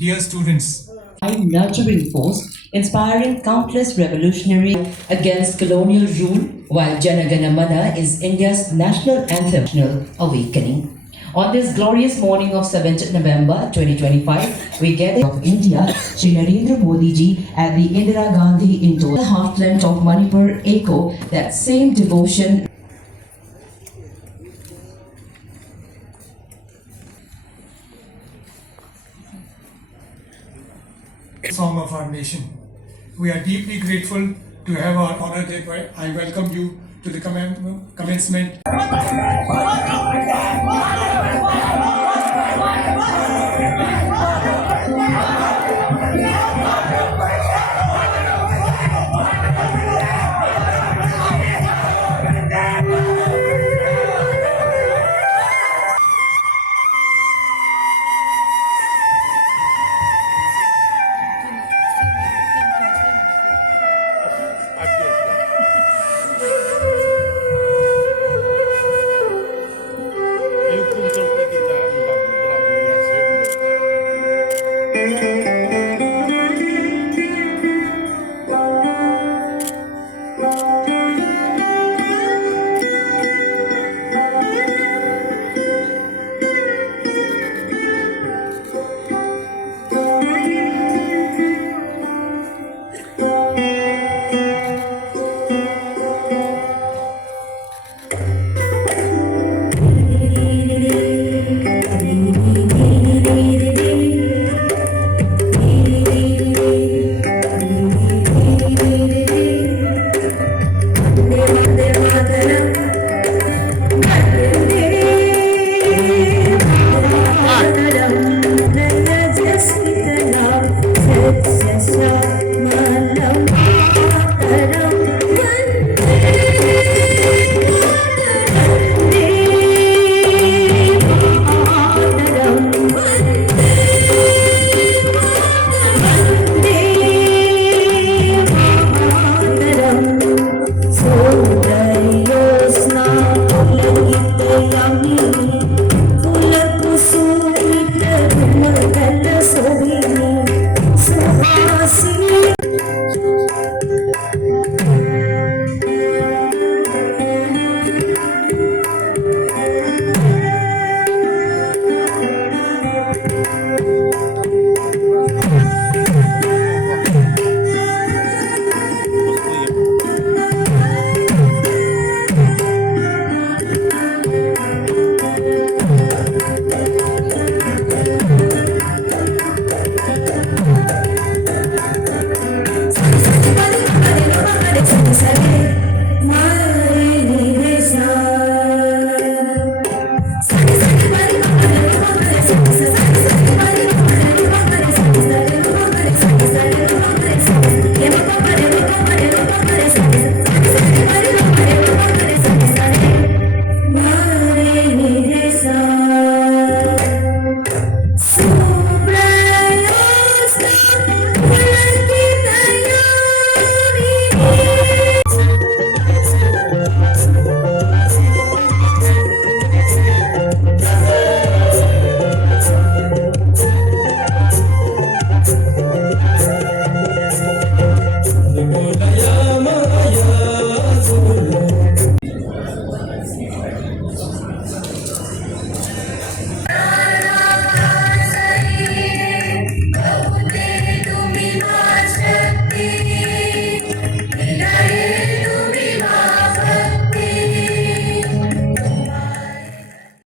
Dear students, Nurturing force, inspiring countless revolutionaries against colonial rule, while Jana Gana Mana is India's national anthem, national awakening. On this glorious morning of 7th November 2025, we gather of India, Shri Narendra Modi ji at the Indira Gandhi indoor. The heartland of Manipur echo that same devotion. song of our nation. We are deeply grateful to have our honor thereby. I welcome you to the commencement.